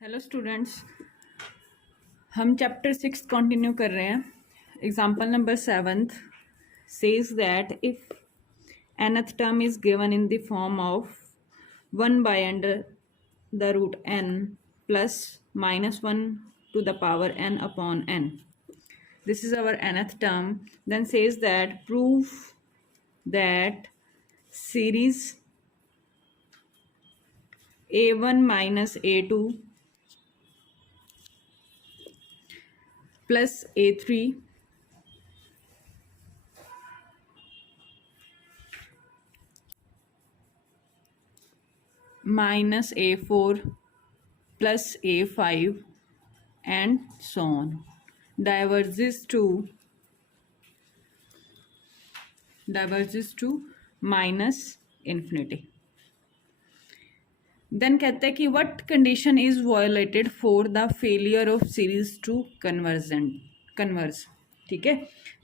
Hello students, हम chapter 6 continue कर रहे हैं. Example number 7 says that if nth term is given in the form of 1 by under the root n plus minus 1 to the power n upon n, this is our nth term. Then says that prove that series a1 minus a2 plus a3 minus a4 plus a5 and so on diverges to minus infinity. Then कहते हैं कि what condition is violated for the failure of series to converge. ठीक है,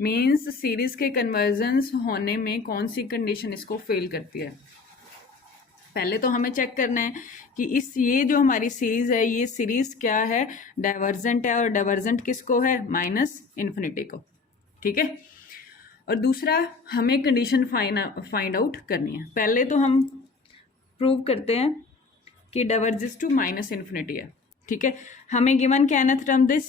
means series के convergence होने में कौन सी condition इसको फेल करती है. पहले तो हमें चेक करना है कि ये जो हमारी सीरीज है, ये सीरीज क्या है, डाइवर्जेंट है. और डाइवर्जेंट किसको है, माइनस इन्फिनिटी को. ठीक है, और दूसरा हमें कंडीशन फाइंड आउट करनी है. पहले तो हम प्रूव करते हैं कि डाइवर्जेस टू माइनस इन्फिनिटी है. ठीक है, हमें गिवन क्या nth टर्म दिस,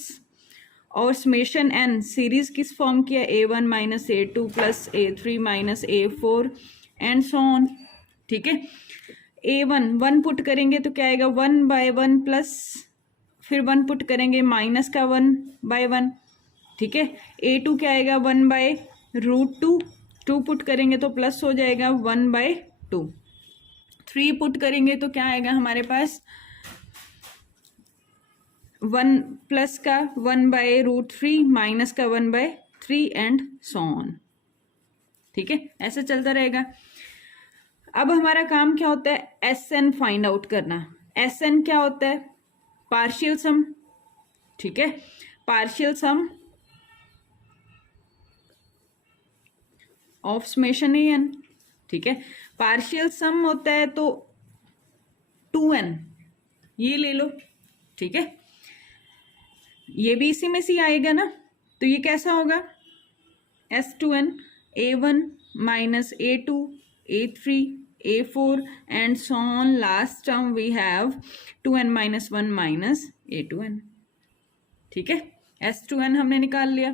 और समेशन n सीरीज किस फॉर्म की है, a1 minus a2 plus a3 minus a4 and so on. ठीक है, a1 1 पुट करेंगे तो क्या आएगा, 1 बाय 1 प्लस फिर 1 पुट करेंगे माइनस का 1 बाय 1. ठीक है, a2 क्या आएगा, 1 बाय रूट 2 पुट करेंगे तो प्लस हो जाएगा 1 बाय 2. 3 पुट करेंगे तो क्या आएगा हमारे पास, 1 प्लस का 1 बाय रूट 3 माइनस का 1 बाय 3 एंड सो ऑन. ठीक है, ऐसे चलता रहेगा. अब हमारा काम क्या होता है, एस एन फाइंड आउट करना. एस एन क्या होता है, पार्शियल सम. ठीक है, partial sum of summation A N. ठीक है, पार्शियल सम होता है तो 2n ये ले लो. ठीक है, ये भी इसी में से आएगा ना, तो ये कैसा होगा, s2n a1 minus a2 a3 a4 and so on. Last term we have 2n minus 1 minus a2n. ठीक है, s2n हमने निकाल लिया.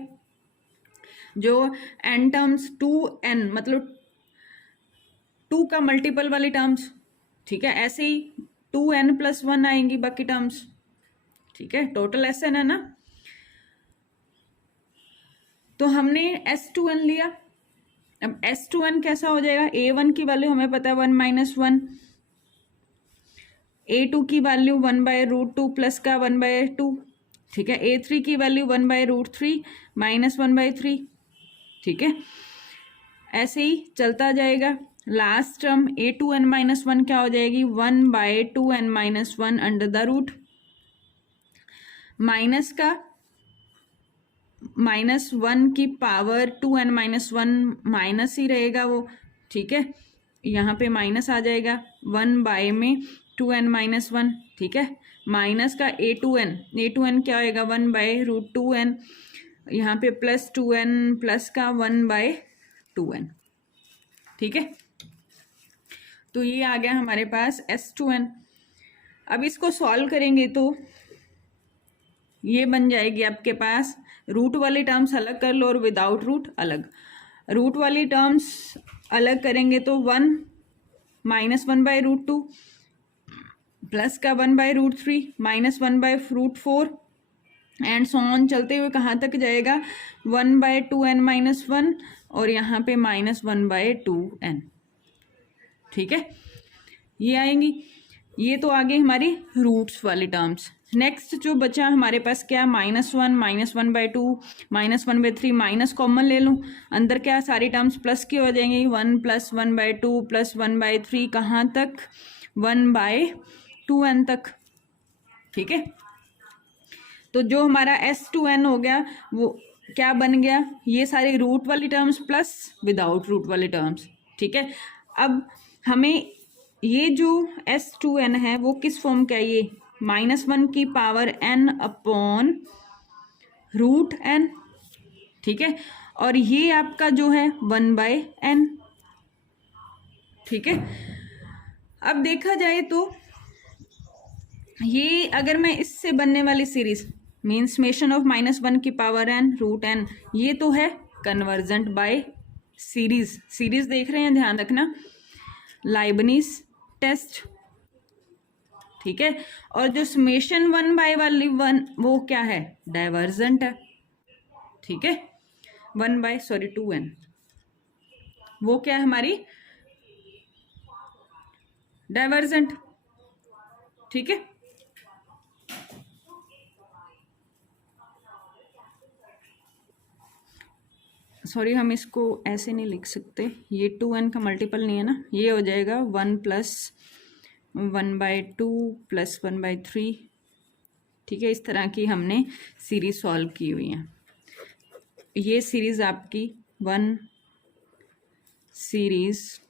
जो n टर्म्स 2n मतलब 2 का मल्टीपल वाली टर्म्स. ठीक है, ऐसे ही 2n प्लस 1 आएंगी बाकी टर्म्स. ठीक है, टोटल sn है ना. तो हमने s2n लिया. अब s2n कैसा हो जाएगा, a1 की वैल्यू हमें पता है 1 माइनस 1, a2 की वैल्यू 1 बाय रूट 2 प्लस का 1 बाय 2. ठीक है, a3 की value 1 by root 3 minus 1 by 3. ठीक है, ऐसे ही चलता जाएगा. लास्ट टर्म a2n माइनस 1 क्या हो जाएगी, 1 by 2n minus 1 under the root. Minus का माइनस 1 की पावर 2n माइनस 1 माइनस ही रहेगा वो. ठीक है, यहाँ पे माइनस आ जाएगा 1 बाय में 2n माइनस 1. ठीक है, माइनस का a2n क्या होएगा, 1 बाय रूट 2n. यहाँ पे प्लस 2n प्लस का 1 बाय 2n. ठीक है, तो ये आ गया हमारे पास s2n. अब इसको सॉल्व करेंगे तो ये बन जाएगी आपके पास, रूट वाली टर्म्स अलग कर लो और विदाउट रूट अलग. रूट वाली टर्म्स अलग करेंगे तो 1 माइनस 1 बाय रूट 2 प्लस का 1 by root 3 minus 1 by root 4 and so on. चलते हुए कहाँ तक जाएगा, 1 बाय 2n माइनस 1 और यहाँ पे माइनस 1 बाय 2n. ठीक है, ये आएंगी. ये तो आ गई हमारी रूट्स वाली टर्म्स. नेक्स्ट जो बचा हमारे पास क्या, -1 minus 1 by 2 minus 1 by 3 minus common ले लूँ. अंदर क्या सारी टर्म्स प्लस की हो जाएंगी, 1 प्लस 1 बाय 2 प्लस 1 बाय 3 कहाँ तक, 1 बाय 2n तक. ठीक है, तो जो हमारा s2n हो गया वो क्या बन गया, ये सारी रूट वाली टर्म्स प्लस विदाउट रूट वाली टर्म्स. ठीक है, अब हमें ये जो s2n है वो किस फॉर्म का है, ये -1 की power n upon root n, ठीक है। और ये आपका जो है 1/n, ठीक है। अब देखा जाए तो ये अगर मैं इससे बनने वाली सीरीज मीन समेशन ऑफ -1 की पावर n रूट n, ये तो है कन्वर्जेंट बाय सीरीज। सीरीज देख रहे हैं, ध्यान रखना, लाइबनीज टेस्ट, ठीक है। और जो समेशन 1 वाली 1 वो क्या है, डाइवर्जेंट है, ठीक है। 2n वो क्या है हमारी, डाइवर्जेंट, ठीक है। सॉरी, हम इसको ऐसे नहीं लिख सकते, ये 2n का मल्टीपल नहीं है ना, ये हो जाएगा 1 + 1/2 + 1/3, ठीक है। इस तरह की हमने सीरीज सॉल्व की हुई है। ये सीरीज आपकी 1 सीरीज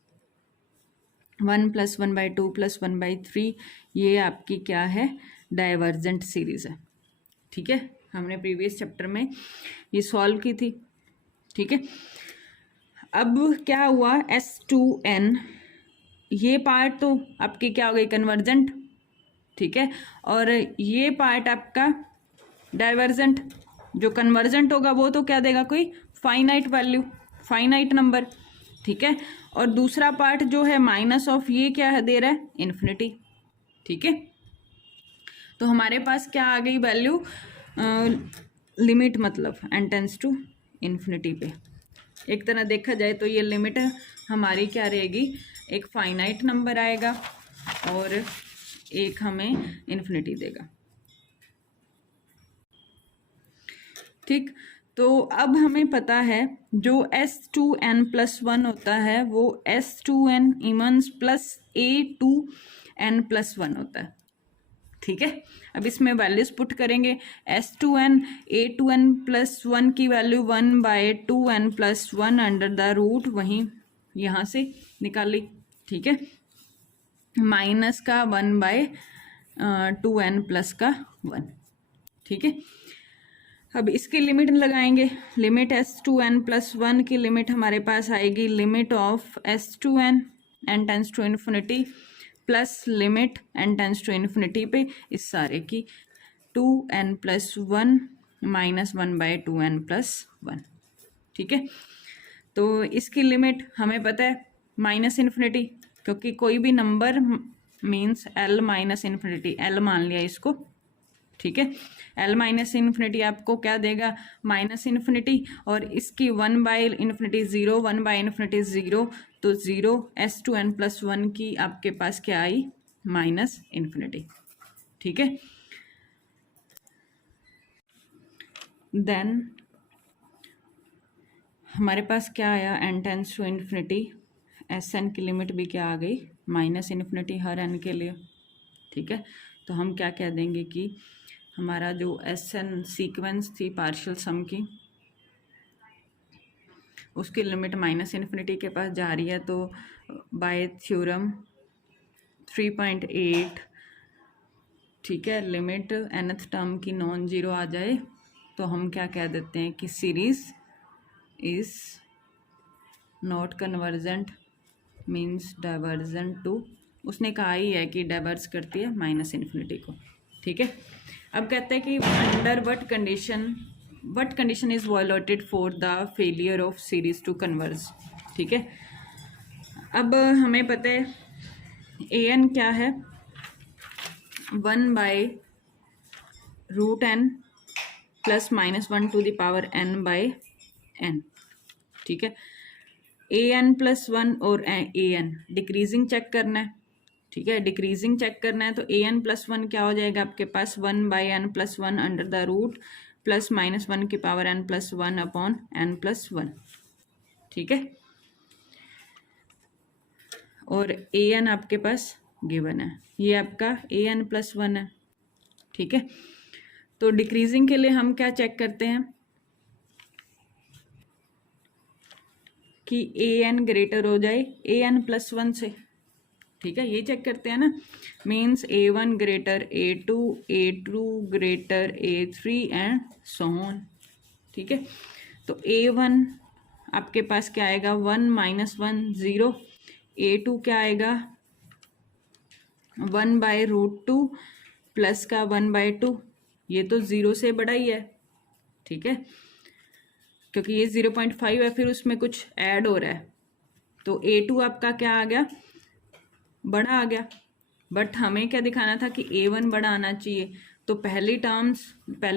1 + 1/2 + 1/3, ये आपकी क्या है, डाइवर्जेंट सीरीज है, ठीक है। हमने प्रीवियस चैप्टर में ये सॉल्व की थी, ठीक है। अब क्या हुआ, S2n, ये पार्ट तो आपकी क्या हो गई, कन्वर्जेंट, ठीक है। और ये पार्ट आपका डाइवर्जेंट। जो कन्वर्जेंट होगा वो तो क्या देगा, कोई फाइनाइट वैल्यू, फाइनाइट नंबर, ठीक है। और दूसरा पार्ट जो है माइनस ऑफ, ये क्या है, दे रहा है इन्फिनिटी, ठीक है। तो हमारे पास क्या आ गई वैल्यू, लिमिट, मतलब n टेंस टू इन्फिनिटी पे। एक तरह देखा जाए तो ये लिमिट हमारी क्या रहेगी, एक फाइनाइट नंबर आएगा और एक हमें इन्फिनिटी देगा, ठीक। तो अब हमें पता है जो S2n+1 होता है वो S2n इमन्स प्लस A2n+1 होता है, ठीक है। अब इसमें वैल्यूज पुट करेंगे, S2n A2n+1 की value 1/2n+1 under the root, वहीं यहाँ से निकाली, ठीक है, माइनस का 1/2n+1, ठीक है। अब इसकी लिमिट लगाएंगे, लिमिट S2n+1 की लिमिट हमारे पास आएगी, limit of S2n n tends to infinity plus limit n tends to infinity पे इस सारे की 2n+1 - 1/2n+1, ठीक है। तो इसकी लिमिट हमें पता है -इन्फिनिटी, क्योंकि कोई भी number means L -infinity, L मान लिया इसको, ठीक है। L -इन्फिनिटी आपको क्या देगा, -इन्फिनिटी, और इसकी 1/∞ 0, 1/∞ 0, तो 0 S2n+1 की आपके पास क्या आई, -इन्फिनिटी, ठीक है। देन हमारे पास क्या आया, n tends to infinity, Sn की लिमिट भी क्या आ गई, -इन्फिनिटी हर n के लिए, ठीक है। तो हम क्या कह देंगे कि हमारा जो Sn सीक्वेंस थी पार्शियल सम की, उसकी लिमिट -इन्फिनिटी के पास जा रही है, तो बाय थ्योरम 3.8, ठीक है, लिमिट nth टर्म की नॉन जीरो आ जाए तो हम क्या कह देते हैं कि series is not convergent, means divergent to, उसने कहा ही है कि डाइवर्स करती है -इन्फिनिटी को, ठीक है। अब कहते हैं कि under what condition is violated for the failure of series to converge, ठीक है। अब हमें पता है an क्या है, 1/√n plus -1 to the power n/n, ठीक है। an+1 और an डिक्रीजिंग चेक करना है, ठीक है, डिक्रीजिंग चेक करना है, तो an+1 क्या हो जाएगा आपके पास, 1/n+1 under the root plus -1 की पावर n+1 अपॉन n+1, ठीक है। और an आपके पास गिवन है, ये आपका an+1 है, ठीक है। तो डिक्रीजिंग के लिए हम क्या चेक करते हैं कि an ग्रेटर हो जाए an+1 से, ठीक है, ये चेक करते हैं ना, means A1 greater A2, A2 greater A3 and so on. ठीक है, तो A1 आपके पास क्या आएगा, 1 - 1 0, A2 क्या आएगा 1/√2 प्लस का 1/2, ये तो 0 से बड़ा ही है। ठीक है, क्योंकि ये 0.5 है, फिर उसमें कुछ ऐड हो रहा है, तो A2 आपका क्या आ गया, बड़ा आ गया। बट हमें क्या दिखाना था कि A1 बड़ा आना चाहिए, तो पहली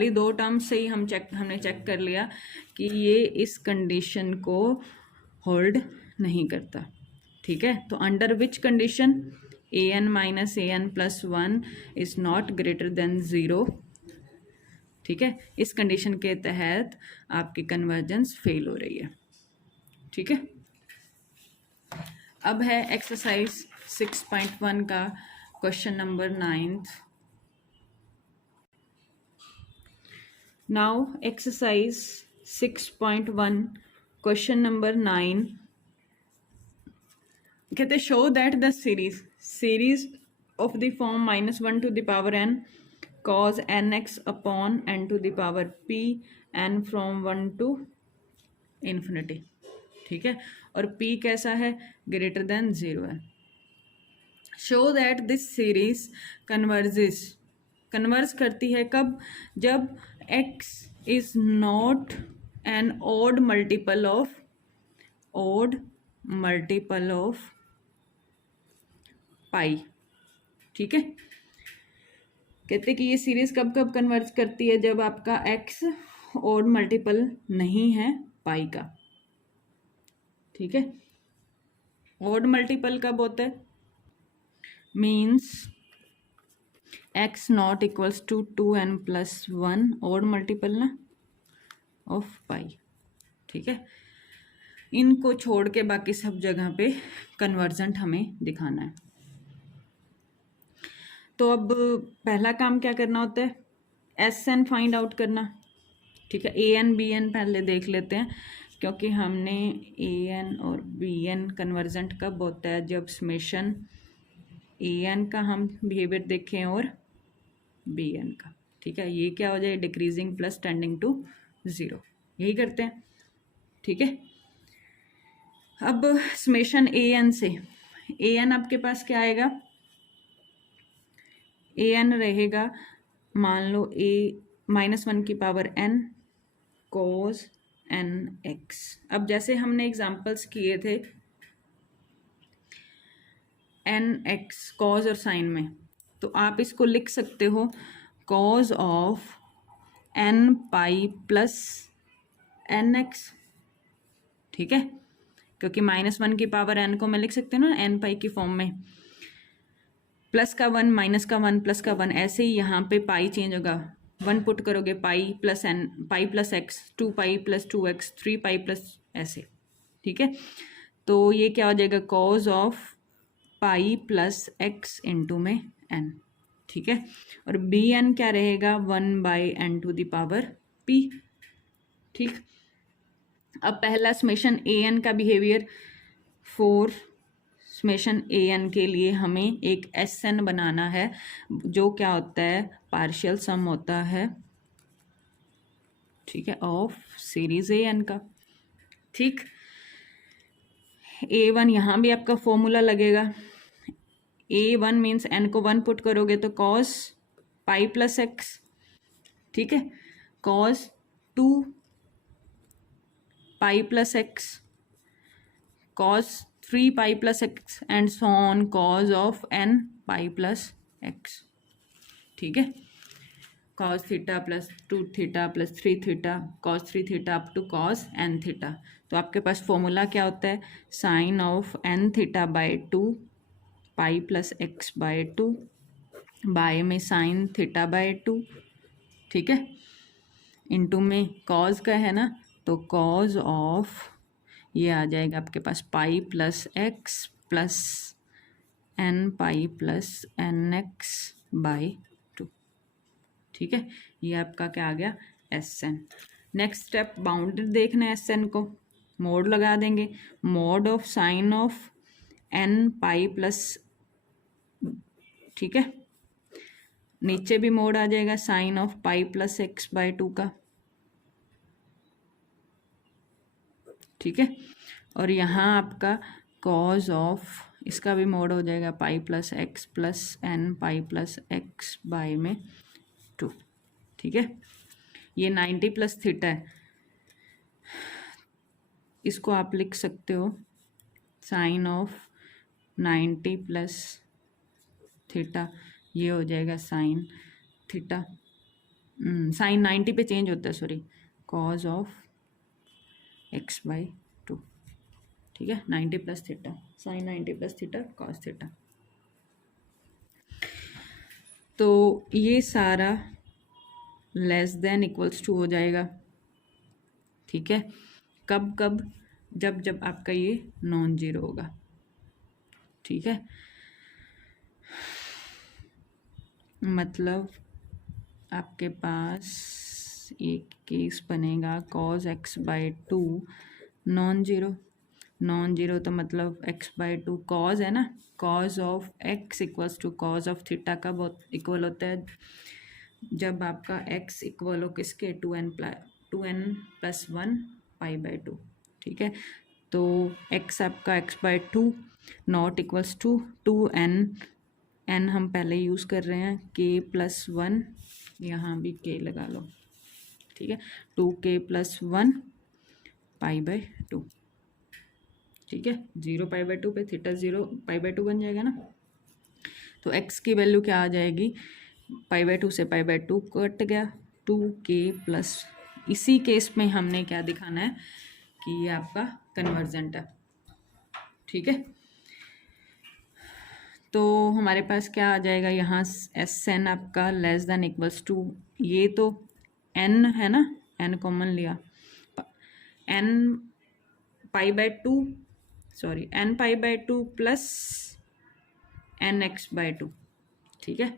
दो टर्म्स से ही हमने चेक कर लिया कि ये इस कंडीशन को होल्ड नहीं करता। ठीक है, तो under which condition an - an + 1 is not greater than 0। ठीक है, इस कंडीशन के तहत आपकी कन्वर्जेंस फेल हो रही है। ठीक है, अब है एक्सरसाइज 6.1 का question number 9। Now exercise 6.1 question number 9 कहते show that the series of the form -1 to the power n cos nx upon n to the power p n from 1 to infinity। ठीक है, और p कैसा है, greater than 0 है। Show that this series converse करती है कब, जब x is not an odd multiple of pi. ठीक है, कहते कि ये सीरीज कब कब कन्वर्ज करती है, जब आपका x ऑड मल्टीपल नहीं है पाई का। ठीक है, ऑड मल्टीपल कब होता है, means x not equals to 2n + 1 odd multiple ना ऑफ पाई। ठीक है, इनको छोड़ के बाकी सब जगह पे कन्वर्जेंट हमें दिखाना है। तो अब पहला काम क्या करना होता है, SN फाइंड आउट करना। ठीक है, AN BN पहले देख लेते हैं, क्योंकि हमने AN और BN कन्वर्जेंट कब होता है, जब समेशन AN का हम बिहेवियर देखें और BN का। ठीक है, ये क्या हो जाए, डिक्रीजिंग प्लस टेंडिंग टू 0, यही करते हैं। ठीक है, अब समेशन AN से AN आपके पास क्या आएगा, AN रहेगा, मान लो -1 की पावर n cos nx। अब जैसे हमने एग्जांपल्स किए थे nx cos और साइन में, तो आप इसको लिख सकते हो cos of n pi plus nx। ठीक है, क्योंकि -1 की पावर n को मैं लिख सकती हूँ ना n पाई की फॉर्म में, प्लस का 1 माइनस का 1 प्लस का 1, ऐसे ही यहाँ पे पाई चेंज होगा, 1 पुट करोगे pi plus n, pi plus x, 2 pi plus 2x, 3 pi plus ऐसे। ठीक है, तो ये क्या हो जाएगा, cause of pi plus x into में n। ठीक है, और bn क्या रहेगा, 1/n to the power p। ठीक, अब पहला समेशन an का बिहेवियर, फॉर समेशन an के लिए हमें एक SN बनाना है, जो क्या होता है, पार्शियल सम होता है। ठीक है, ऑफ सीरीज an का। ठीक, A1 यहाँ भी आपका फॉर्मूला लगेगा, A1 मीन्स n को 1 पुट करोगे तो cos पाई प्लस x। ठीक है, cos 2 pi plus x, cos 3 pi plus x and so on cos of n pi plus x। ठीक है, cos theta plus 2 theta plus 3 theta cos 3 theta up to cos n theta. तो आपके पास formula क्या होता है, sine of n theta by 2 pi plus x by 2 by में sine theta by 2। ठीक है, इनटू में cos का है ना, तो cos ऑफ ये आ जाएगा आपके पास pi plus x plus n pi plus nx by 2। ठीक है, ये आपका क्या आ गया, SN। नेक्स्ट स्टेप, बाउंड्री देखना है SN को, मोड लगा देंगे, mod of sine of n pi plus ठीक है, नीचे भी मोड आ जाएगा sine of pi plus X by 2 का, ठीक है। और यहाँ आपका कॉज ऑफ इसका भी मोड हो जाएगा pi plus X plus N pi plus X by में 2, ठीक है। ये 90 प्लस थीटा है, इसको आप लिख सकते हो साइन ऑफ 90 प्लस थीटा, ये हो जाएगा साइन थीटा, साइन 90 पे चेंज होता है, sorry, cos of X by 2, ठीक है। 90 plus theta, sine 90 plus theta cos theta. तो ये सारा लेस देन इक्वल्स टू हो जाएगा, ठीक है। कब कब, जब जब आपका ये नॉन जीरो होगा, ठीक है। मतलब आपके पास एक केस बनेगा cos X by 2 non zero, non zero तो मतलब एक्स बाई 2 कॉज है ना, cos of X equals to cos of theta का बहुत इक्वल होता है जब आपका एक्स इक्वल हो किसके, 2n प्लस 1 पाई बाई 2, ठीक है। तो एक्स आपका X by 2 not equals to 2n, n हम पहले यूज़ कर रहे हैं k प्लस 1, यहाँ भी k लगा लो, ठीक है, 2k प्लस 1 पाई बाई 2, ठीक है। 0 पाई बाई 2 पे थीटा 0 पाई बाई 2 बन जाएगा ना। तो x की वैल्यू क्या आ जाएगी, पाई बाई 2 से पाई बाई 2 कट गया, 2k प्लस, इसी केस में हमने क्या दिखाना है कि ये आपका कन्वर्जेंट है, ठीक है। तो हमारे पास क्या आ जाएगा यहाँ, एस एन आपका लेस देन इक्वल्स टू, ये तो n है ना, n कॉमन लिया, n pi by 2, sorry n pi by 2 plus N X by 2, ठीक है।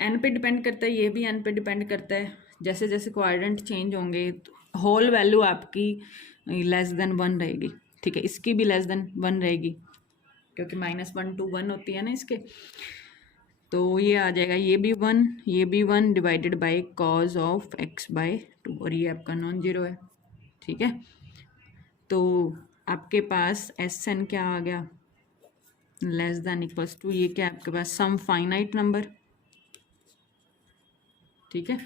n पे डिपेंड करता है, ये भी n पे डिपेंड करता है, जैसे जैसे कोऑर्डिनेट चेंज होंगे होल वैल्यू आपकी लेस देन 1 रहेगी, ठीक है। इसकी भी लेस देन 1 रहेगी क्योंकि -1 to 1 होती है ना इसके, तो ये आ जाएगा, ये भी 1, ये भी 1 divided by cos of X by 2, और ये आपका नॉन जीरो है, ठीक है। तो आपके पास एस एन क्या आ गया, लेस देन इक्वल्स टू, ये क्या आपके पास सम फाइनाइट नंबर, ठीक है।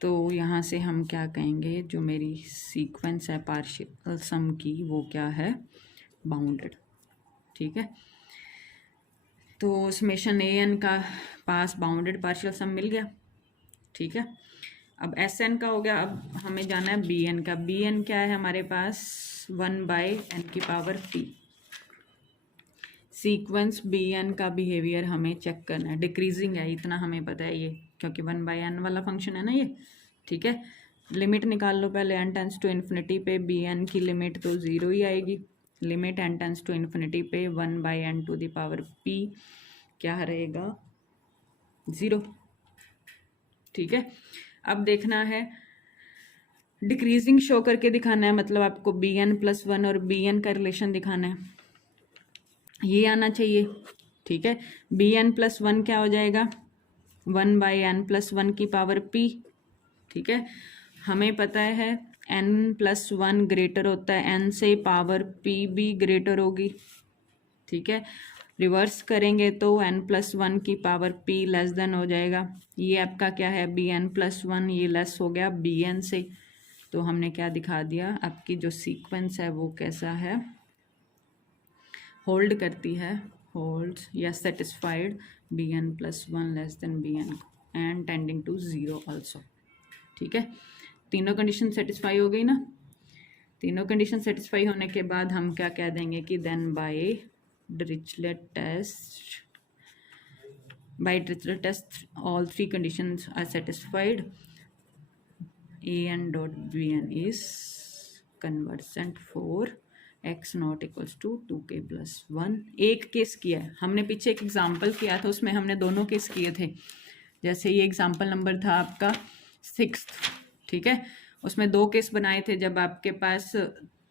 तो यहाँ से हम क्या कहेंगे, जो मेरी सीक्वेंस है पार्शियल सम की वो क्या है, बाउंडेड, ठीक है। तो समेशन ए एन का पास बाउंडेड पार्शियल सम मिल गया, ठीक है। अब एस एन का हो गया, अब हमें जाना है बी एन का, बी एन क्या है हमारे पास 1 बाई एन की power p, sequence B N का बिहेवियर हमें चेक करना है, डिक्रीजिंग है इतना हमें पता है ये, क्योंकि 1 बाई एन वाला फंक्शन है ना ये, ठीक है। लिमिट निकाल लो पहले, n टेंस टू इन्फिनिटी पे बी एन की लिमिट तो 0 ही आएगी, limit n tends to infinity पे 1 by N to the power p क्या रहेगा, 0, ठीक है। अब देखना है डिक्रीजिंग शो करके दिखाना है, मतलब आपको बी एन प्लस 1 और बी एन का रिलेशन दिखाना है, ये आना चाहिए, ठीक है। बी एन प्लस 1 क्या हो जाएगा, 1 बाई एन प्लस 1 की पावर p, ठीक है। हमें पता है n प्लस 1 ग्रेटर होता है n से, पावर p भी ग्रेटर होगी, ठीक है। रिवर्स करेंगे तो n प्लस 1 की पावर p लेस देन हो जाएगा, ये आपका क्या है बी एन प्लस 1, ये लेस हो गया बी एन से, तो हमने क्या दिखा दिया, आपकी जो सीक्वेंस है वो कैसा है, होल्ड करती है, होल्ड्स या satisfied B N plus 1 less than B N and tending to 0 also, ठीक है। तीनों कंडीशन सेटिस्फाई हो गई ना, तीनों कंडीशन सेटिस्फाई होने के बाद हम क्या कह देंगे कि then by Dirichlet test, by Dirichlet test all three conditions are satisfied, an dot bn is convergent for x not equals to 2k plus 1। एक केस किया है हमने, पीछे एक एग्जाम्पल किया था उसमें हमने दोनों केस किए थे, जैसे ये एग्जाम्पल नंबर था आपका 6, ठीक है। उसमें 2 केस बनाए थे, जब आपके पास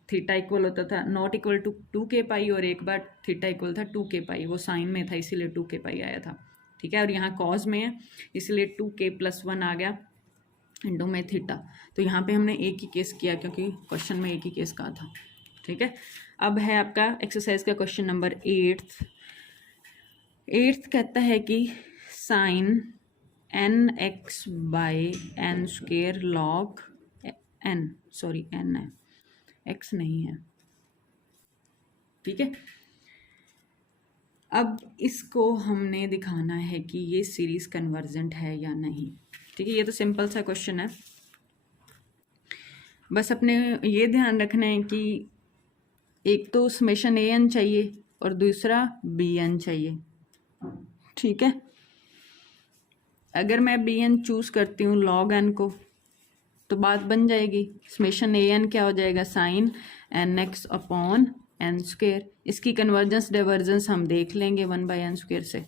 थीटा इक्वल होता था नॉट इक्वल टू 2k पाई, और एक बार थीटा इक्वल था 2k पाई, वो साइन में था इसीलिए 2k पाई आया था। ठीक है, और यहाँ कॉज में है इसलिए 2k+1 आ गया इंटू में थीटा। तो यहाँ पे हमने एक ही केस किया क्योंकि क्वेश्चन में एक ही केस कहा था। ठीक है, अब है आपका एक्सरसाइज का क्वेश्चन नंबर 8th कहता है कि sine nx/n² log n, sorry n है, x नहीं है। ठीक है, अब इसको हमने दिखाना है कि ये सीरीज कन्वर्जेंट है या नहीं। ठीक है, ये तो सिंपल सा क्वेश्चन है, बस अपने ये ध्यान रखना है कि एक तो समेशन an चाहिए और दूसरा bn चाहिए। ठीक है, अगर मैं bn चूज करती हूँ log n को तो बात बन जाएगी, समेशन an क्या हो जाएगा, साइन nx/n²। इसकी कन्वर्जेंस डाइवर्जेंस हम देख लेंगे 1/n² से।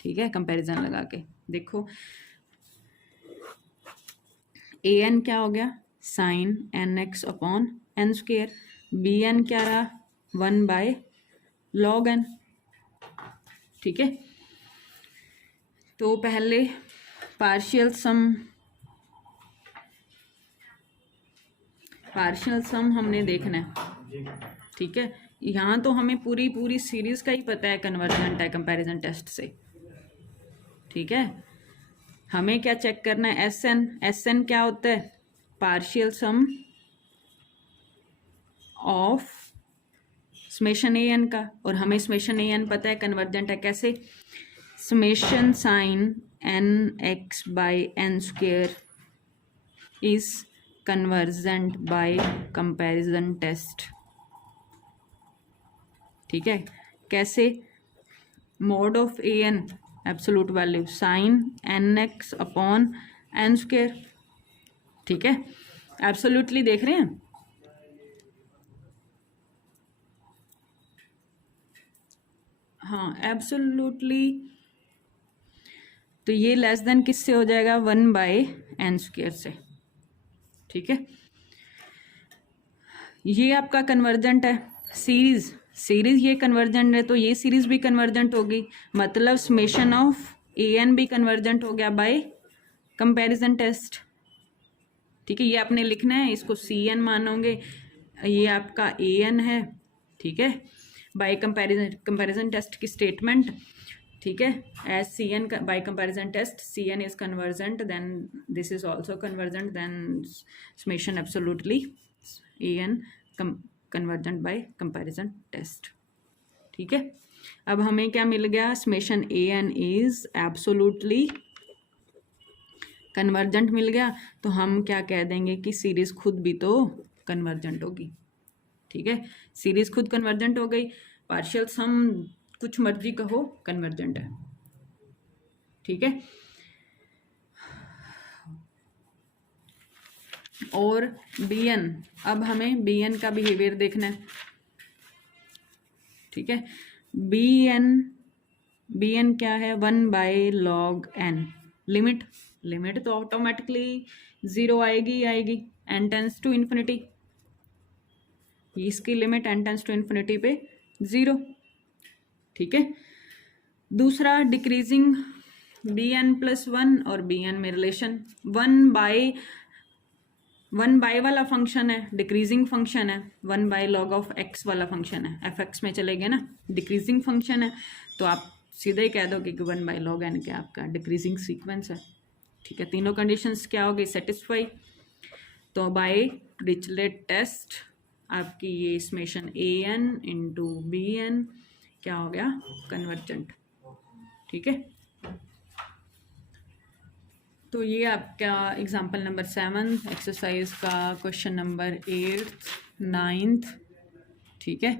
ठीक है, कंपैरिजन लगा के देखो, an क्या हो गया, साइन nx/n², bn क्या रहा, 1/log n। ठीक है, तो पहले पार्शियल सम हमने देखना है। ठीक है, यहाँ तो हमें पूरी सीरीज का ही पता है कन्वर्जेंट है कंपैरिजन टेस्ट से। ठीक है, हमें क्या चेक करना है, एस एन क्या होता है, partial sum of summation an का, और हमें समेशन an पता है कन्वर्जेंट है कैसे, summation sine nx/n² is convergent by comparison test. ठीक है, कैसे, mod of an absolute value sine nx/n²। ठीक है, एब्सोल्युटली देख रहे हैं, हाँ एब्सोल्युटली, तो ये लेस देन किससे हो जाएगा, 1/n² से। ठीक है, ये आपका कन्वर्जेंट है, सीरीज ये कन्वर्जेंट है तो ये सीरीज भी कन्वर्जेंट होगी, मतलब समेशन ऑफ an भी कन्वर्जेंट हो गया बाय कंपैरिजन टेस्ट। ठीक है, ये आपने लिखना है, इसको cn मानोगे, ये आपका an है। ठीक है, बाय कंपैरिजन टेस्ट की स्टेटमेंट। ठीक है, as cn by comparison test cn is convergent, then this is also convergent, then summation absolutely an convergent by comparison test. ठीक है, अब हमें क्या मिल गया, summation an is absolutely convergent मिल गया, तो हम क्या कह देंगे कि सीरीज खुद भी तो कन्वर्जेंट होगी। ठीक है, सीरीज खुद कन्वर्जेंट हो गई, पार्शियल सम कुछ मर्जी कहो कन्वर्जेंट है। ठीक है, और bn, अब हमें bn का बिहेवियर देखना है। ठीक है, bn क्या है, 1/log n। लिमिट तो ऑटोमेटिकली 0 आएगी, n टेंस टू इन्फिनिटी, इसकी limit n tends to infinity पे 0। ठीक है, दूसरा डिक्रीजिंग bn+1 और bn में रिलेशन 1/1 वाला फंक्शन है, डिक्रीजिंग फंक्शन है, 1/log ऑफ x वाला फंक्शन है, fx में चले गए ना, डिक्रीजिंग फंक्शन है, तो आप सीधे ही कह दोगे कि 1/log n क्या आपका डिक्रीजिंग सीक्वेंस है। ठीक है, तीनों कंडीशंस क्या हो गई, सेटिस्फाई। तो बाय डिरिचलेट टेस्ट आपकी ये समेशन an इंटू bn क्या हो गया, कन्वर्जेंट। ठीक है, तो ये आपका एग्जाम्पल नंबर 7 एक्सरसाइज का क्वेश्चन नंबर 8th 9th। ठीक है।